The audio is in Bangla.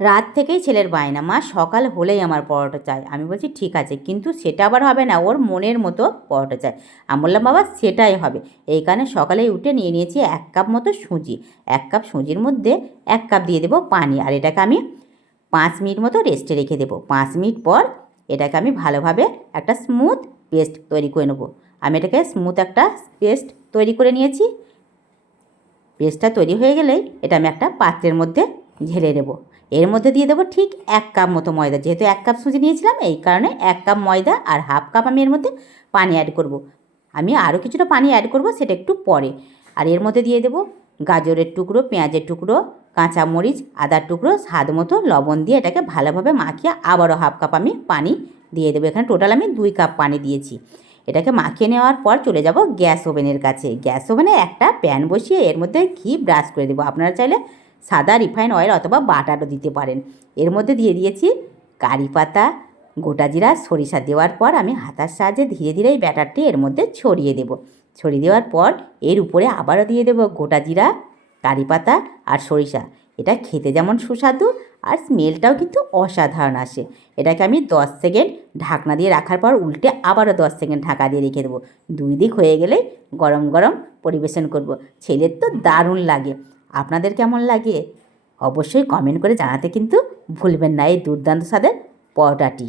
রাত থেকেই ছেলের বায়না, মা, সকাল হলেই আমার পরোটা চাই। আমি বলছি, ঠিক আছে, কিন্তু সেটা আবার হবে না, ওর মনের মতো পরোটা চাই। আমি বললাম, বাবা, সেটাই হবে। এই কারণে সকালেই উঠে নিয়ে নিয়েছি এক কাপ মতো সুজি। এক কাপ সুজির মধ্যে এক কাপ দিয়ে দেবো পানি, আর এটাকে আমি পাঁচ মিনিট মতো রেস্টে রেখে দেবো। পাঁচ মিনিট পর এটাকে আমি ভালোভাবে একটা স্মুথ পেস্ট তৈরি করে নেব। আমি এটাকে স্মুথ একটা পেস্ট তৈরি করে নিয়েছি। পেস্টটা তৈরি হয়ে গেলেই এটা আমি একটা পাত্রের মধ্যে ঢেলে নেব। এর মধ্যে দিয়ে দেবো ঠিক এক কাপ মতো ময়দা। যেহেতু এক কাপ সুজি নিয়েছিলাম, এই কারণে এক কাপ ময়দা আর হাফ কাপ আমি এর মধ্যে পানি অ্যাড করব। আমি আরও কিছুটা পানি অ্যাড করব, সেটা একটু পরে। আর এর মধ্যে দিয়ে দেবো গাজরের টুকরো, পেঁয়াজের টুকরো কাঁচামরিচ আদার টুকরো, স্বাদ মতো লবণ দিয়ে এটাকে ভালোভাবে মাখিয়ে আবারও হাফ কাপ আমি পানি দিয়ে দেবো। এখানে টোটাল আমি দুই কাপ পানি দিয়েছি। এটাকে মাখিয়ে নেওয়ার পর চলে যাব গ্যাস ওভেনের কাছে। গ্যাস ওভেনে একটা প্যান বসিয়ে এর মধ্যে ঘি ব্রাশ করে দেবো। আপনারা চাইলে সাদা রিফাইন অয়েল অথবা বাটারও দিতে পারেন। এর মধ্যে দিয়ে দিয়েছি কারি পাতা, গোটা জিরা, সরিষা দেওয়ার পর আমি হাতার সাহায্যে ধীরে ধীরে এই ব্যাটারটি এর মধ্যে ছড়িয়ে দেব। ছড়িয়ে দেওয়ার পর এর উপরে আবারও দিয়ে দেবো গোটা জিরা, কারি পাতা আর সরিষা। এটা খেতে যেমন সুস্বাদু আর স্মেলটাও কিন্তু অসাধারণ আসে। এটাকে আমি দশ সেকেন্ড ঢাকনা দিয়ে রাখার পর উল্টে আবারও দশ সেকেন্ড ঢাকা দিয়ে রেখে দেবো। দুই দিক হয়ে গেলে গরম গরম পরিবেশন করব। ছেলের তো দারুণ লাগে। আপনাদের কেমন লাগে? অবশ্যই কমেন্ট করে জানাতে কিন্তু ভুলবেন না। এই দুর্দান্ত স্বাদের পরোটাটি।